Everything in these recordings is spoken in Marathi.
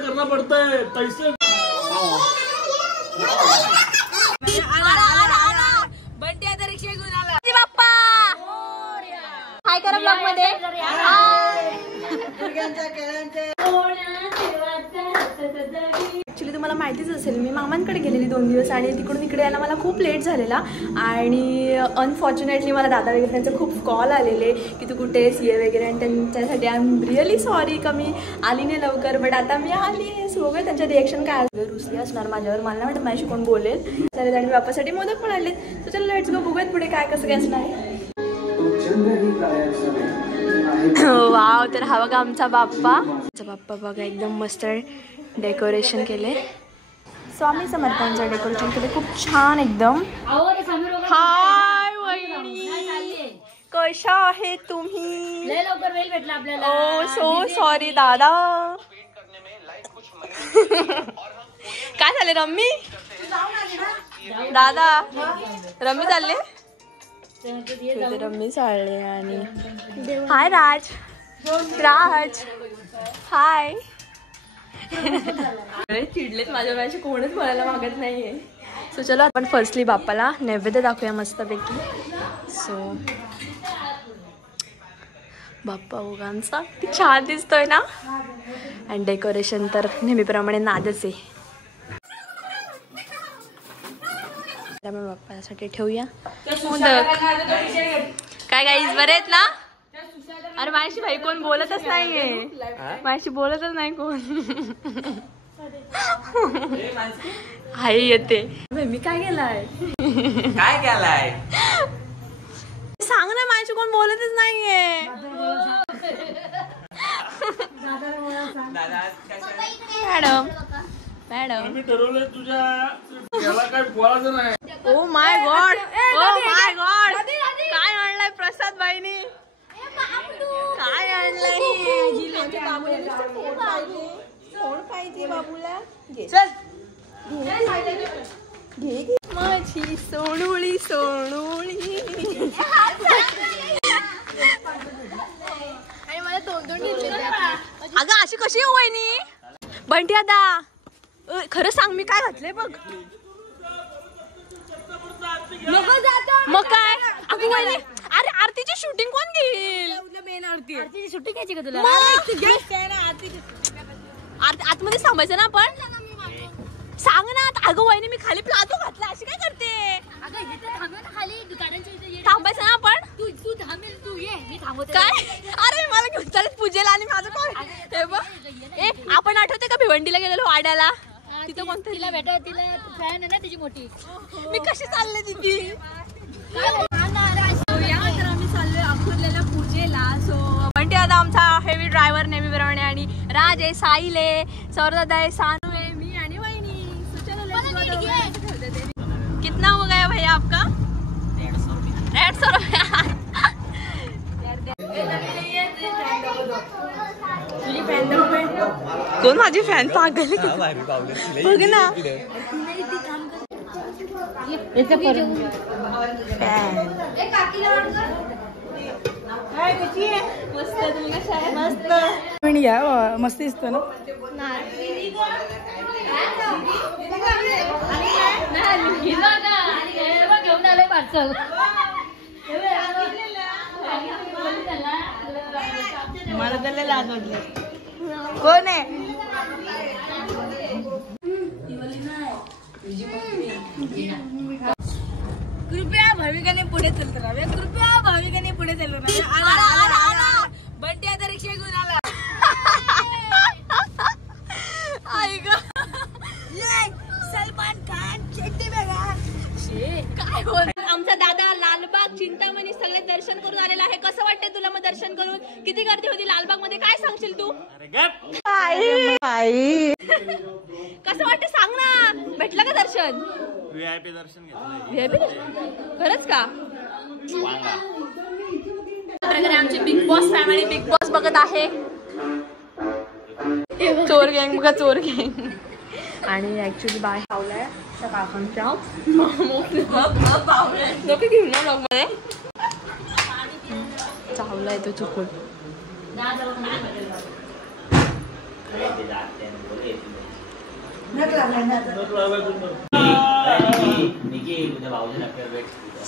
करना पड़ता है पैसे। बंटी आता रिक्षा घेऊन आला बाप्पा। हाय करा ब्लॉग मध्ये। ॲक्च्युली तुम्हाला माहितीच असेल मी मामांकडे गेलेली 2 दिवस आणि तिकडून इकडे यायला मला खूप लेट झालेला आणि अनफॉर्च्युनेटली मला दादा वगैरे त्यांचे खूप कॉल आलेले की तू कुठेच ये वगैरे आणि त्यांच्यासाठी आय एम रिअली सॉरी का मी आली नाही लवकर बट आता मी आली आहे. सो बघा त्यांच्या रिॲक्शन काय असतं रुसली असणार माझ्यावर मला नाही वाटत माझ्याशी कोण बोलेल चालेल आणि बाप्पासाठी मोदक पण आले. सो चला लेट्स गो बघूयात पुढे काय कसं काय असणार आहे. वाव तर हा बघा आमचा बाप्पा बघा एकदम मस्त डेकोरेशन केले. स्वामी समर्थांचं डेकोरेशन केले खूप छान एकदम. हाय वहिनी कशा आहे तुम्ही. लवकर वेळ भेटला आपल्याला. ओ सो सॉरी दादा. काय झाले रम्मी दादा रम्मी चालले रम्मी चालले आणि हाय राज हाय. चिडलेत माझ्याशी कोणच बोलायला मागत नाहीये. सो चलो आपण फर्स्टली बाप्पाला नैवेद्य दाखवूया मस्तपैकी. सो बाप्पा उगांचा छान दिसतोय ना आणि डेकोरेशन तर नेहमीप्रमाणे नादच आहे. आपण बाप्पासाठी ठेवूया मोदक. काय गाईज बरे आहेत ना. अरे माझ्याशी भाई कोण बोलतच नाहीये माझ्याशी बोलतच नाही कोण. हाय येते मी काय केलाय सांग ना माझ्याशी कोण बोलतच नाहीये. मॅडम मॅडम मी ठरवलंय तुझ्या याला काय बोलायचं नाही. ओ माय गॉड काय आणलाय प्रसाद बाईनी. काय आणलंय फोन पाहिजे बाबूला. चल घे माझी सोनुळी आणि मला तोंडून घेतले. अगं अशी कशी हो वहिनी. बंटी आता खरं सांग मी काय घातलंय बघ. मग काय अगं वहिनी. अरे आरतीची शूटिंग कोण घेईल. मेन आरतीची शूटिंग घ्यायची का तुला. आतमध्ये थांबायचं ना आपण. सांग ना अगं वहिनी मी खाली प्लाझो घातला अशी काय करते. थांबायचं ना आपण. तू थांबेल तू ये मी थांबवते काय. अरे मला घेऊन चालत पूजेला आणि माझं काय हे बघ. ए आपण आठवते का भिवंडीला गेलेलो वाड्याला तिथं कोणतं तिला भेटा तिला फॅन आहे ना तिची मोठी. मी कशी चालले तिथे. आम्ही चाललोय अकोल्याला पूजेला. सो बंटी दादा आमचा हेवी ड्रायव्हर नेहमीप्रमाणे आणि राज आहे साहिल आहे सौरदादा आहे सानू आहे मी आणि वहिनी. कितना हो गया भैया आपका 150 रुपया. कोण माझी फॅन पागल बघ ना. मस्त दिसतो ना. घेऊन आलंय पार्सल. मला त्याला लाज वाटली. कोण आहे कृपया भाविकाने पुढे चालत राहावे. कृपया भाविकाने पुढे चालत राहावे. बंटी आता रिक्षा घेऊन आला. सलमान खान शेट्टी बघा काय होत. आमचा दादा लालबाग चिंतामणी सगळे दर्शन करून आलेला आहे. कसं वाटतंय तुला मग दर्शन करून. किती गर्दी होती लालबाग मध्ये काय सांगशील तू. कसं वाटतं सांग ना. भेटलं का दर्शन. VIP दर्शन घेतलं. VIP खरंच का. आमची big boss family big boss बघत आहे. चोर गँग बघा चोर गँग. आणि ऍक्च्युली बाय पावलाय त्या काकांच्या नको घेऊन ना ब्लॉग मध्ये. चावला येतो चुकून.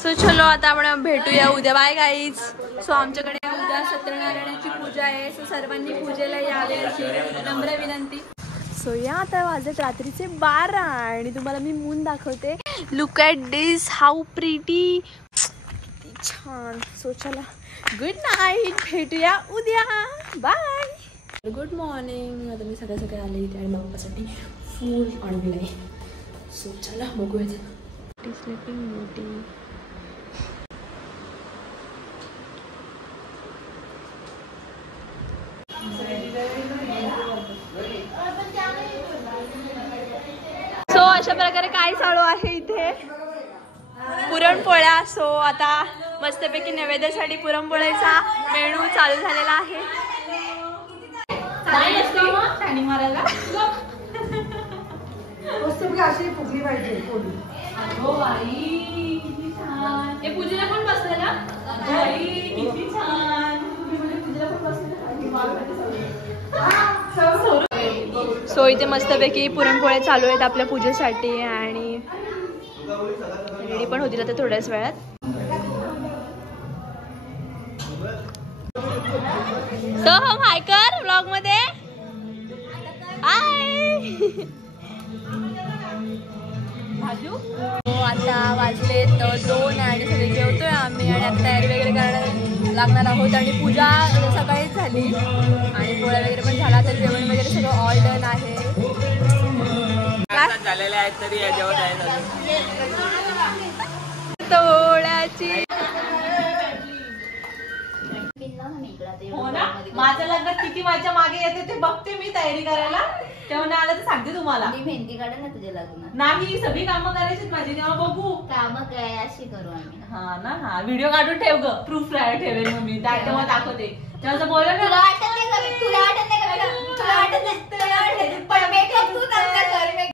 सो चलो आता आपण भेटूया उद्या. Bye guys. सो आमच्याकडे उद्या सत्यनारायणाची पूजा आहे. सो सर्वांनी पूजेला यावे अशी नम्र विनंती. सो या आता वाजत रात्रीचे 12 आणि तुम्हाला मी मून दाखवते. Look at this, how pretty, छान. सो चला गुड नाईट, भेटूया उद्या. बाय. Good morning. आता मी सगळं सगळं आले इथे आणि बाप्पासाठी फूल आणलं आहे. सो चला बघूया. Sleeping beauty. सो अशा प्रकारे काय चालू आहे इथे, पुरणपोळ्या. सो आता मस्तपैकी नैवेद्यासाठी पुरणपोळ्याचा मेनू चालू झालेला आहे. पूजेला पण बसले ना, किती छान. सो इथे मस्तपैकी पुरणपोळ्या चालू आहेत आपल्या पूजेसाठी आणि रेडी पण होतील आता थोड्याच वेळात. सो हम हाय कर व्लॉग मध्ये. हाय. आता वाजले 2 आणि सगळे जेवतोय आम्ही आणि आता तयारी वगैरे करायला लागणार आहोत. आणि पूजा सकाळीच झाली आणि पोळ्या वगैरे पण झाला. तर जेवण वगैरे सगळं ऑल डन आहे. झालेले आहेत तरी जेवत आहेत पोळ्याची. हो ना, माझ्या लग्नात किती माझ्या मागे येते ते बघते मी तयारी करायला. तेव्हा आलं तर सांगते तुम्हाला. मेहंदी काढा ना तुझ्या लग्नात. नाही, सगळी कामं करायची माझी, तेव्हा बघू. काम काय अशी करू आम्ही. हा ना. हा व्हिडिओ काढून ठेव ग, प्रूफ ठेवेल मग मी. त्या तेव्हा दाखवते. तेव्हा बोला तुला वाटत नाही का मी- तुला वाटत नाही का मी- तुला वाटत नाही तुला वाटत नाही. पण मेकअप तू चांगला कर. मेकअप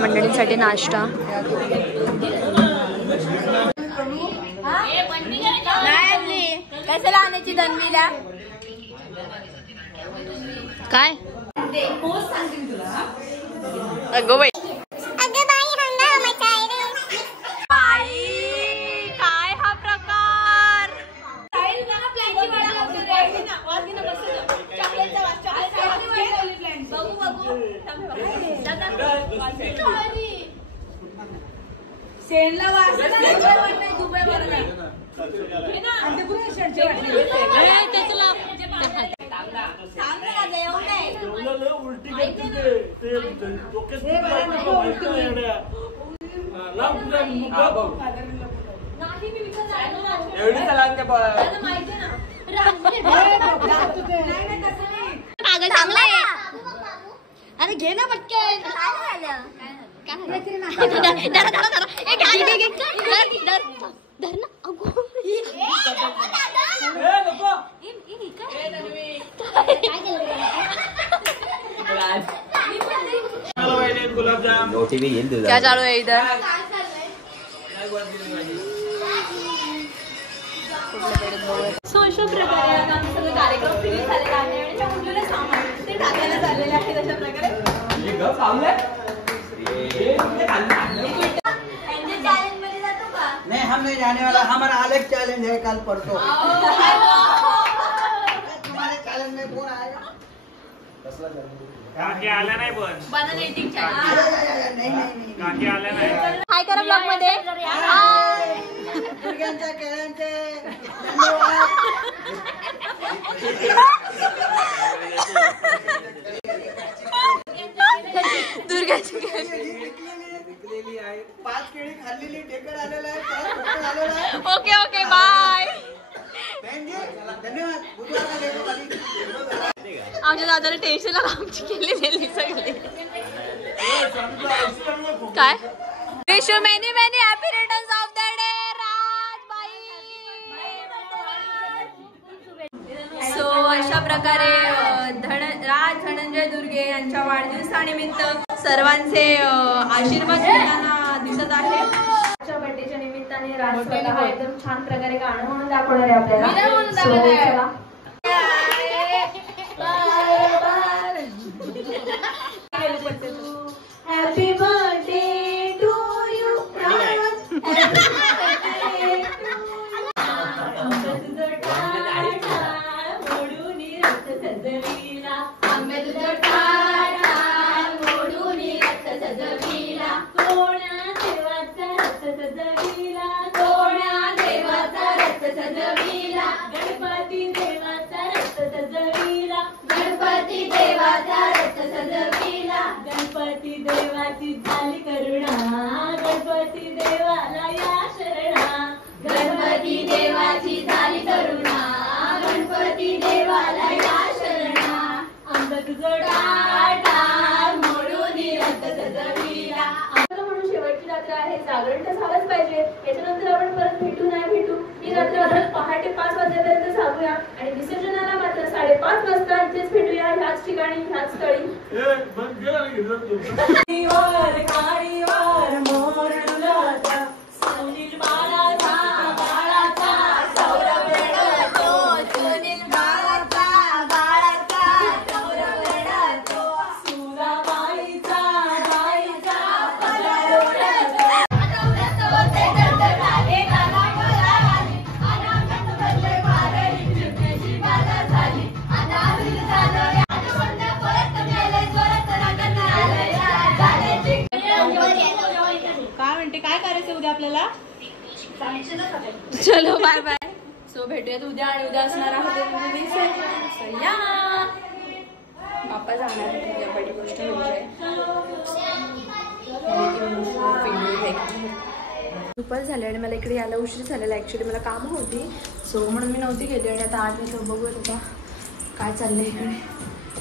मंडळींसाठी नाश्ता. कशाला आणायची दनवीला काय अगो बाई. काय हा प्रकार. सेनला उलटी अरे घे ना पटकन. गुलाबजाम क्या चालू आहे इधर. सो अशा प्रकारे आता आम्ही सगळे कार्यक्रम फिनिश झालेले आहे आणि त्या मुलीला सामान ते टाकायला चाललेले आहेत. अशा प्रकारे चॅलेंज मध्ये जातो का. नहीं हम नहीं जाने वाला हमारा अलग चैलेंज है कल परसों। तुम्हारे चैलेंज में कौन आएगा? काकी आल्या नाही पण बनाना एटिंग नहीं काकी आल्या नाही हाय करा ब्लॉग मध्ये. दुर्गांच्या केळ्यांचे धन्यवाद. दुर्गाची विकलेली आहे. 5 केळी खाल्लेली ढेकर आलेला आहे. आलेला आहे. Okay okay bye. धन्यवाद. बुधवारला भेटू खाली. आमच्या दादाला टेन्शन आमची केली नेली सगळी. काय wish you many many happy returns of the day Rajbai. So अशा प्रकारे राज धनंजय दुर्गे यांच्या वाढदिवसानिमित्त सर्वांचे आशीर्वाद घेताना दिसत आहे. आजच्या बर्थडेच्या निमित्ताने राज स्वतः एकदम छान प्रकारे गाणं म्हणून दाखवणार आहे आपल्याला. Happy birthday to you. Ganpati देवाची झाली करुणा. गणपती देवाला या शरणा. गणपती देवाची झाली करुणा. गणपती देवाला या शरणा. आमचं तुझं टाटा मोडून रथ सजविला. आम्हाला म्हणून शेवटची रात्र आहे. जागरण तर झालंच पाहिजे. याच्यानंतर आपण परत भेटू नाही भेटू ही रात्र पहाटे 5 वाजेपर्यंत सांगूया आणि विसर्जनाला मात्र 5:30 वाजता इथेच भेटूया. ह्याच ठिकाणी ह्याच स्थळी. काय करायचं उद्या आपल्याला? चलो बाय बाय. सो भेटूयात उद्या आणि उद्या असणार आहोत बाप्पा जाणार आहे. उद्या बडी गोष्ट म्हणजे दुपार झाले आणि मला इकडे यायला उशीर झालेला. ॲक्च्युली मला कामं होती सो म्हणून मी नव्हती गेली आणि आता 8 वाजता बघूयात होता काय चाललंय इकडे.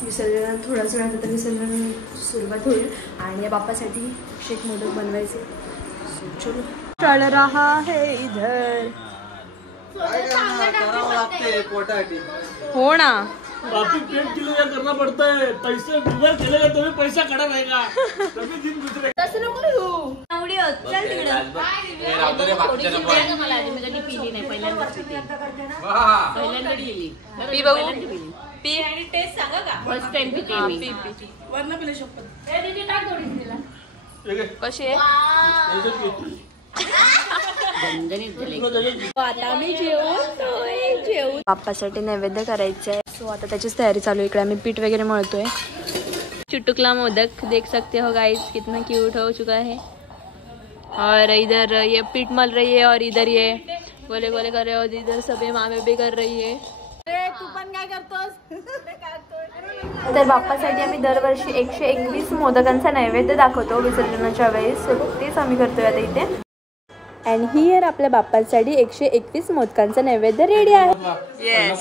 विसर्जन थोड्याच वेळात आता विसर्जन सुरुवात होईल आणि या बाप्पासाठी शेक मोदक बनवायचे. चलो चल रहा है इधर. हो ना काफी पेट के लिए करना पड़ता है. पैसे डुबल चलेगा तो भी पैसा खड़ा रहेगा. कभी दिन गुजरे. तसं नको लिहू. आवडी होत चल तिकडे. मला आधी मी पिली नाही. पहिल्यांदा गेली. पी बघू. पी आणि टेस्ट सांगा का. फर्स्ट टाइम पिते मी. वरनं पिले शकतो. कशी आहे. आता मी जेवू. बाप्पासाठी नैवेद्य करायचं आहे सो आता त्याचीच तयारी चालू आहे. इकडे आम्ही पीठ वगैरे मळतोय. चुटुकला मोदक देख सकते हो गाइस कितना क्यूट हो चुका है. और इधर ये पीठ मल रही है और इधर ये गोले गोले कर रहे हो. इधर सभी मामे भी कर रही है. तू पण काय करतोस. तर बाप्पासाठी आम्ही दरवर्षी 121 मोदकांचा नैवेद्य दाखवतो विसर्जनाच्या वेळेस. तेच आम्ही करतोय आता इथे. अँड हियर आपल्या बाप्पांसाठी 121 मोदकांचा नैवेद्य रेडी आहे. येस.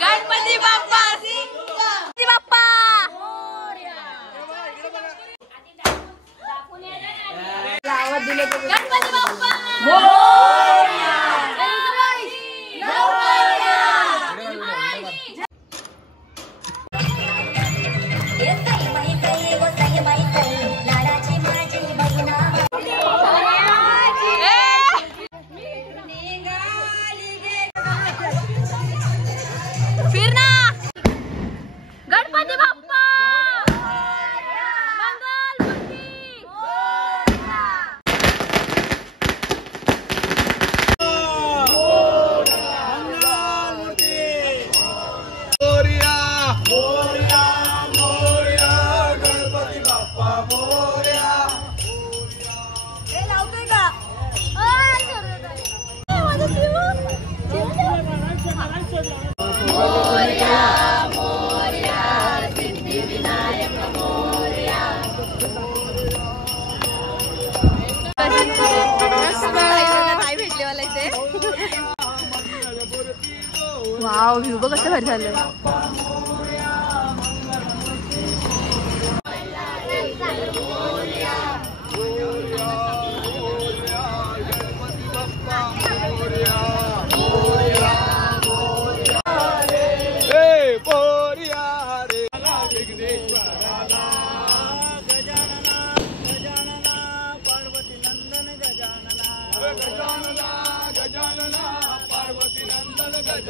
गणपती बाप्पा. दिले गणपती बाप्पा. मोरया. झाले. वाव, व्ह्यू बघ कसं भारी झालं.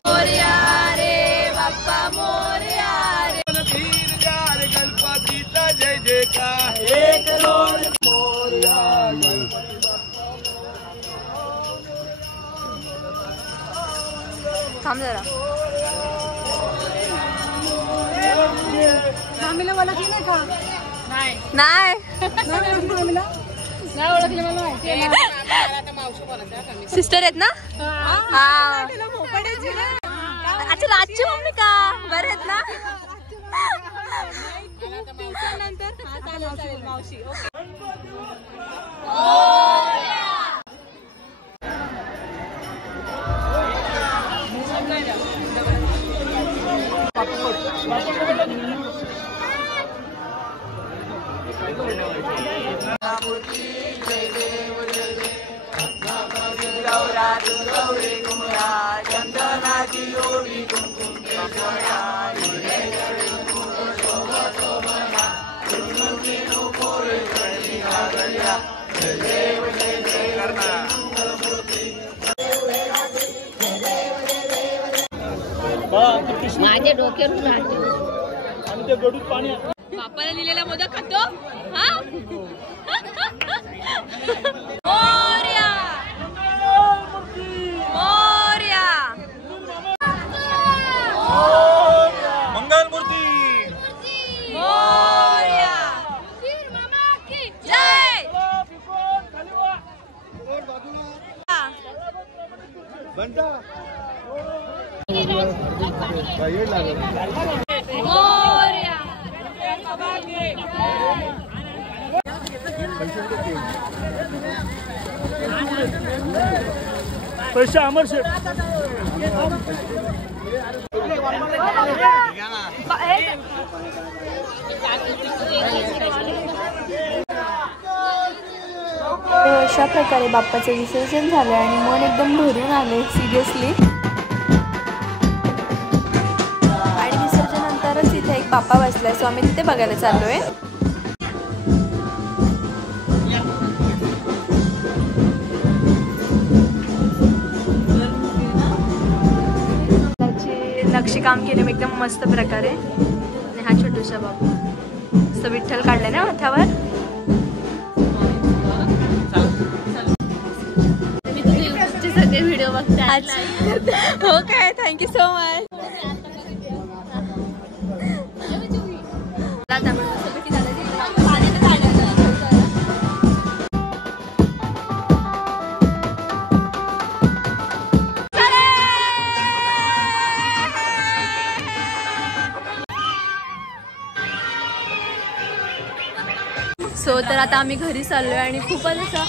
मोरया रे बाप्पा मोरया रे. गणपतीचा जय जयकार. एक दोन मोरया गणपती थांब जरा. मामीला ओळखली नाही का? नाही नाही ओळखली मला माहिती. सिस्टर आहेत ना? हा. अच्छा, लाची मम्मी का? बरे आहेत ना? माझ्या डोक्यावर आणि ते गडूत पाणी. बाप्पाला लिहिलेला मोदक खातो. हा. मोरया मोरया. मंगलमूर्ती मोरया. जय. बनता मोरया. पैसे अमर शेठ. अशा प्रकारे बाप्पाचं विसर्जन झालं आणि मन एकदम भरून आले सिरियसली. आणि विसर्जनानंतरच इथे एक बाप्पा बसलाय, सो आम्ही तिथे बघायला चाललोय. त्याचे नक्षीकाम केले एकदम मस्त प्रकारे. आणि हा छोटूसा बाप्पा मस्त विठ्ठल काढलाय ना माथ्यावर. व्हिडिओ बघतात. हो काय, थँक्यू सो मच. सो तर आता आम्ही घरी चाललोय आणि खूपच असं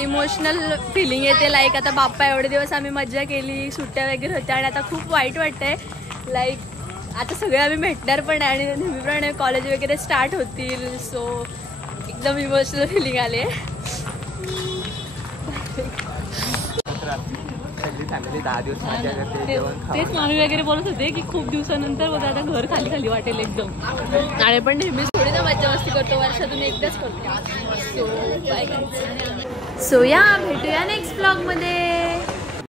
इमोशनल फिलिंग येते. लाईक आता बाप्पा एवढे दिवस आम्ही मज्जा केली, सुट्ट्या वगैरे होत्या आणि आता खूप वाईट वाटतंय. लाईक आता सगळे आम्ही भेटणार पण आहे आणि नेहमीप्रमाणे कॉलेज वगैरे स्टार्ट होतील. सो एकदम इमोशनल फिलिंग आले. तेच मामी वगैरे बोलत होते की खूप दिवसानंतर बघा आता घर खाली खाली वाटेल एकदम. आणि पण नेहमीच थोडी ना मज्जा मस्ती करतो, वर्षातून एकदाच करतो. सो या भेटूया नेक्स्ट ब्लॉग मध्ये.